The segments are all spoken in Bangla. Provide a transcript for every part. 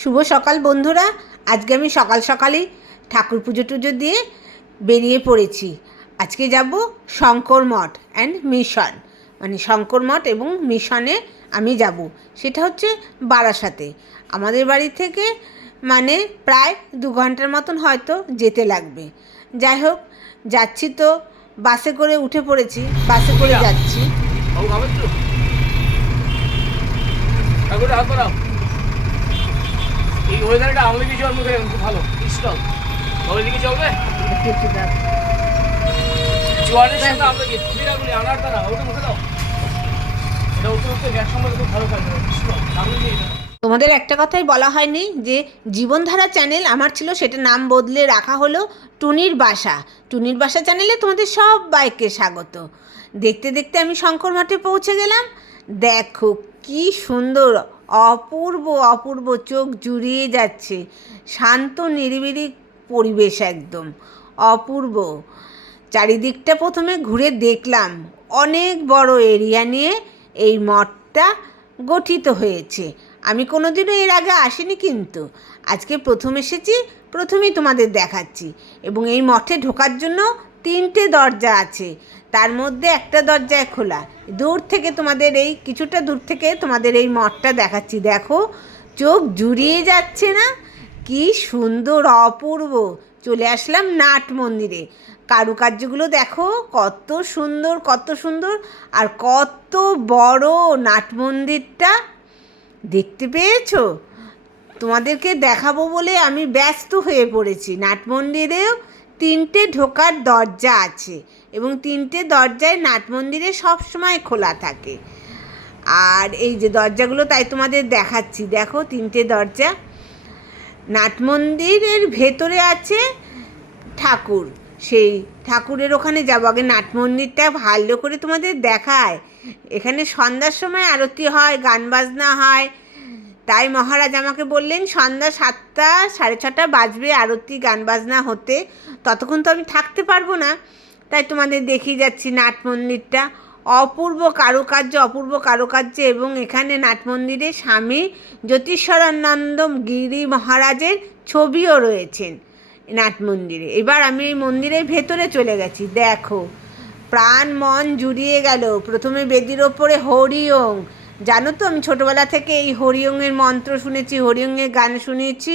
শুভ সকাল বন্ধুরা। আজকে আমি সকাল সকালই ঠাকুর পুজো টুজো দিয়ে বেরিয়ে পড়েছি। আজকে যাব শঙ্কর মঠ অ্যান্ড মিশন। মানে শঙ্কর মঠ এবং মিশনে আমি যাব। সেটা হচ্ছে বারাসাতে। আমাদের বাড়ি থেকে মানে প্রায় দু ঘণ্টার মতন হয়তো যেতে লাগবে। যাই হোক, যাচ্ছি তো বাসে করে উঠে পড়েছি। বাসে করে যাচ্ছি বাবু খাবেন তো ঠাকুর হাত বাড়াও এই ওয়েদারটা আমাদের কিছু আর মুখে খুব ভালো। স্টল আমাদের দিকে চলবে জোয়ারের সাথে আমরা কি তুমি আনার তারা ওটা মুখে দাও। এটা অতিরিক্ত গ্যাস সম্পর্কে খুব ভালো কাজ স্টল সামনে এটা। তোমাদের একটা কথাই বলা হয়নি যে জীবনধারা চ্যানেল আমার ছিল সেটা নাম বদলে রাখা হলো টুনির বাসা। টুনির বাসা চ্যানেলে তোমাদের সব বাইকে স্বাগত। দেখতে দেখতে আমি শঙ্কর মাঠে পৌঁছে গেলাম। দেখো কি সুন্দর অপূর্ব অপূর্ব চোখ জুড়িয়ে যাচ্ছে। শান্ত, নিরিবিলি পরিবেশ একদম। অপূর্ব। চারিদিকটা প্রথমে ঘুরে দেখলাম। অনেক বড় এরিয়া নিয়ে এই মঠটা গঠিত হয়েছে। আমি কোনোদিনও এর আগে আসিনি কিন্তু। আজকে প্রথম এসেছি, প্রথমেই তোমাদের দেখাচ্ছি। এবং এই মঠে ঢোকার জন্য তিনটে দরজা আছে। তার মধ্যে একটা দরজায় খোলা। দূর থেকে তোমাদের এই, কিছুটা দূর থেকে তোমাদের এই মঠটা দেখাচ্ছি। দেখো, চোখ জুড়িয়ে যাচ্ছে না? কি সুন্দর, অপূর্ব। চলে আসলাম নাট মন্দিরে। কারুকার্যগুলো দেখো, কত সুন্দর কত সুন্দর, আর কত বড় নাট মন্দিরটা। দেখতে পেয়েছ? তোমাদেরকে দেখাবো বলে আমি ব্যস্ত হয়ে পড়েছি। নাট মন্দিরেও তিনটে ঢোকার দরজা আছে এবং তিনটে দরজায় নাট মন্দিরে সবসময় খোলা থাকে। আর এই যে দরজাগুলো তাই তোমাদের দেখাচ্ছি। দেখো তিনটে দরজা। নাট মন্দিরের ভেতরে আছে ঠাকুর। সেই ঠাকুরের ওখানে যাব। আগে নাট মন্দিরটা ভালো করে তোমাদের দেখায়। এখানে সন্ধ্যার সময় আরতি হয়, গান বাজনা হয় তাই মহারাজ আমাকে বললেন, সন্ধ্যা সাতটা, সাড়ে ছটা বাজবে আরতি গান বাজনা হতে। ততক্ষণ তো আমি থাকতে পারব না। তাই তোমাদের দেখিয়ে যাচ্ছি নাট মন্দিরটা। অপূর্ব কারুকার্য অপূর্ব কারুকার্য এবং এখানে নাটমন্দিরে স্বামী জ্যোতিষ্বরানন্দ গিরি মহারাজের ছবিও রয়েছেন নাট মন্দিরে। এবার আমি এই মন্দিরের ভেতরে চলে গেছি। দেখো, প্রাণ মন জুড়িয়ে গেল। প্রথমে বেদির ওপরে হরিওং জানো তো, আমি ছোটোবেলা থেকে এই হরিওঙের মন্ত্র শুনেছি, হরিওঙের গান শুনেছি।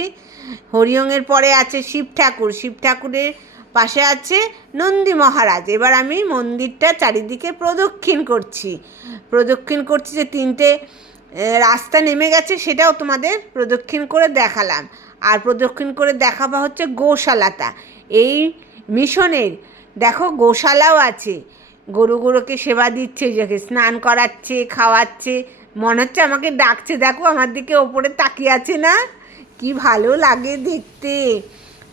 হরিওঙের পরে আছে শিব ঠাকুর। শিব ঠাকুরের পাশে আছে নন্দী মহারাজ। এবার আমি মন্দিরটা চারিদিকে প্রদক্ষিণ করছি। প্রদক্ষিণ করছি যে তিনটে রাস্তা নেমে গেছে, সেটাও তোমাদের প্রদক্ষিণ করে দেখালাম। আর প্রদক্ষিণ করে দেখাবা হচ্ছে গোশালাটা। এই মিশনের, দেখো গোশালাও আছে। গরুগুলোকে সেবা দিচ্ছে, যাকে স্নান করাচ্ছে, খাওয়াচ্ছে। মনে হচ্ছে আমাকে ডাকছে, দেখো আমার দিকে ওপরে তাকিয়ে আছে না? কি ভালো লাগে দেখতে।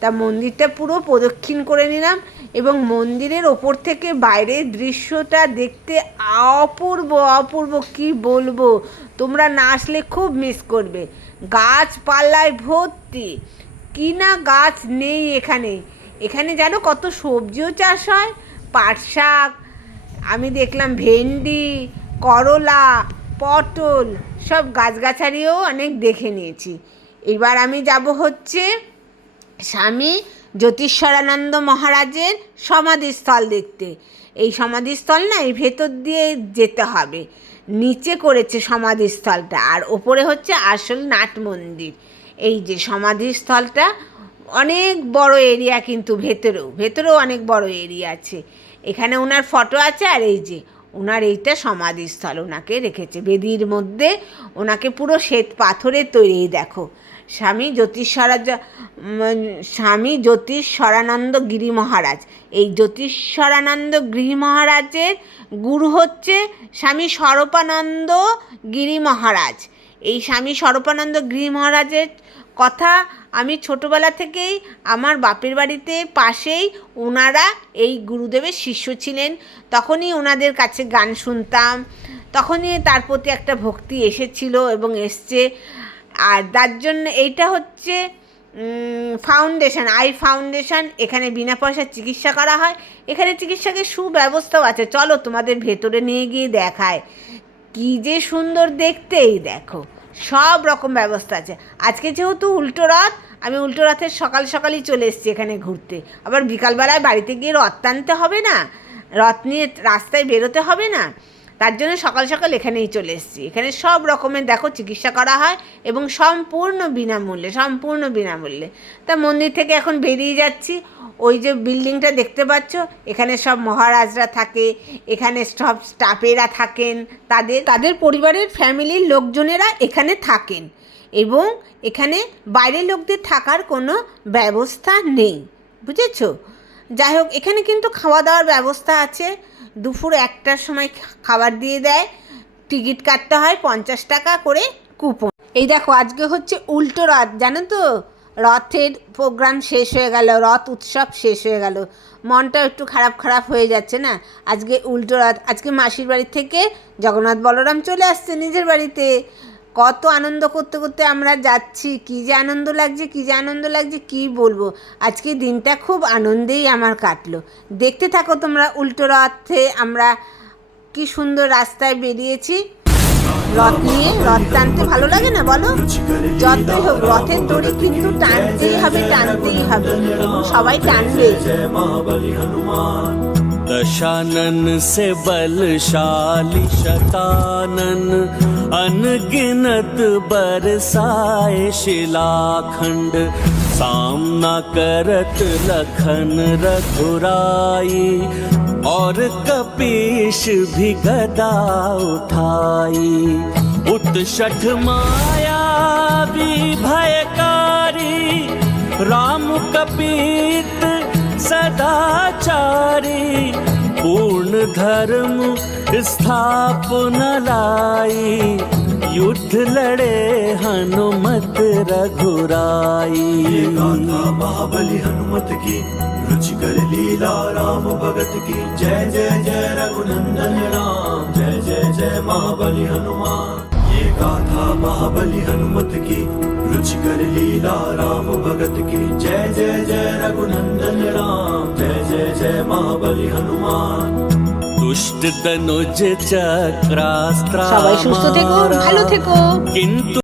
তা মন্দিরটা পুরো প্রদক্ষিণ করে নিলাম এবং মন্দিরের ওপর থেকে বাইরের দৃশ্যটা দেখতে অপূর্ব অপূর্ব। কি বলব? তোমরা না আসলে খুব মিস করবে। গাছপালায় ভর্তি। কি না গাছ নেই এখানে। এখানে জানো কত সবজিও চাষ হয়? পাট শাক আমি দেখলাম ভেন্ডি, করলা, পটল সব গাছগাছালিও অনেক দেখে নিয়েছি। এবার আমি যাব হচ্ছে স্বামী জ্যোতিষ্বরানন্দ মহারাজের সমাধিস্থল দেখতে। এই সমাধিস্থল না, এই ভেতর দিয়ে যেতে হবে। নিচে করেছে সমাধিস্থলটা, আর ওপরে হচ্ছে আসল নাট মন্দির। এই যে সমাধিস্থলটা, অনেক বড় এরিয়া কিন্তু ভেতরেও ভেতরেও অনেক বড় এরিয়া আছে। এখানে ওনার ফটো আছে আর এই যে ওনার এইটা সমাধিস্থল, ওনাকে রেখেছে। বেদির মধ্যে ওনাকে পুরো শ্বেত পাথরের তৈরি। দেখো, স্বামী জ্যোতিষরা স্বামী জ্যোতিষরানন্দ গিরি মহারাজ। এই জ্যোতিষরানন্দ গিরি মহারাজের গুরু হচ্ছে স্বামী স্বরূপানন্দ গিরি মহারাজ। এই স্বামী স্বরূপানন্দ গিরি মহারাজের কথা আমি ছোটোবেলা থেকেই আমার বাপের বাড়িতে পাশেই ওনারা এই গুরুদেবের শিষ্য ছিলেন। তখনই ওনাদের কাছে গান শুনতাম। তখনই তার প্রতি একটা ভক্তি এসেছিল এবং এসছে। আর তার জন্য এইটা হচ্ছে ফাউন্ডেশন আই ফাউন্ডেশন এখানে বিনা পয়সার চিকিৎসা করা হয়। এখানে চিকিৎসাকে সুব্যবস্থাও আছে। চলো তোমাদের ভেতরে নিয়ে গিয়ে দেখায়। কি যে সুন্দর দেখতেই দেখো। সব রকম ব্যবস্থা আছে। আজকে যেহেতু উল্টো রথ, আমি উল্টো রথের সকাল সকালই চলে এসেছি এখানে ঘুরতে। আবার বিকালবেলায় বাড়িতে গিয়ে রথ টানতে হবে না? রথ নিয়ে রাস্তায় বেরোতে হবে না? তার জন্য সকাল সকাল এখানেই চলে এসেছি। এখানে সব রকমের, দেখো, চিকিৎসা করা হয় এবং সম্পূর্ণ বিনামূল্যে সম্পূর্ণ বিনামূল্যে। তা মন্দির থেকে এখন বেরিয়ে যাচ্ছি। ওই যে বিল্ডিংটা দেখতে পাচ্ছ, এখানে সব মহারাজরা থাকে, এখানে সব স্টাফেরা থাকেন, তাদের তাদের পরিবারের ফ্যামিলির লোকজনেরা এখানে থাকেন এবং এখানে বাইরের লোকদের থাকার কোনো ব্যবস্থা নেই। বুঝেছ? যাই হোক, এখানে কিন্তু খাওয়া দাওয়ার ব্যবস্থা আছে। দুপুর একটার সময় খাবার দিয়ে দেয়। টিকিট কাটতে হয় পঞ্চাশ টাকা করে কুপন। এই দেখো, আজকে হচ্ছে উল্টো রথ, জানো তো? রথের প্রোগ্রাম শেষ হয়ে গেল, রথ উৎসব শেষ হয়ে গেল। মনটা একটু খারাপ খারাপ হয়ে যাচ্ছে না? আজকে উল্টো রথ, আজকে মাসির বাড়ি থেকে জগন্নাথ বলরাম চলে আসছে নিজের বাড়িতে। কত আনন্দ করতে করতে আমরা যাচ্ছি, কী যে আনন্দ লাগছে, কী যে আনন্দ লাগছে, কী বলব? আজকে দিনটা খুব আনন্দেই আমার কাটলো। দেখতে থাকো তোমরা উল্টো রথে আমরা কি সুন্দর রাস্তায় বেরিয়েছি। রথ নিয়ে রথ টানতে ভালো লাগে না বলো? যতই হোক, রথের দড়ি কিন্তু টানতেই হবে টানতেই হবে। সবাই টানবে। दशानन से बलशाली शतानन, अनगिनत बरसाए शिलाखंड, सामना करत लखन रघुराई, और कपीश भी गदा उठाई। उत्सठ माया भी भयकारी, राम कपीत सदाचारी, पूर्ण धर्म स्थापना लाई। युद्ध लड़े हनुमत रघुराई। महाबली हनुमत की रुचिकर लीला राम भगत की। जय जय जय रघुनंदन राम, जय जय जय महाबली हनुमान। ये गाथा महाबली हनुमत की रुचिकर लीला राम भगत की जय जय जय रघुनंदन राम जय जय जय महाबली हनुमान दुष्ट तनुज चक्रास्त्र সবাই সুস্থ থেকো ভালো থেকো কিন্তু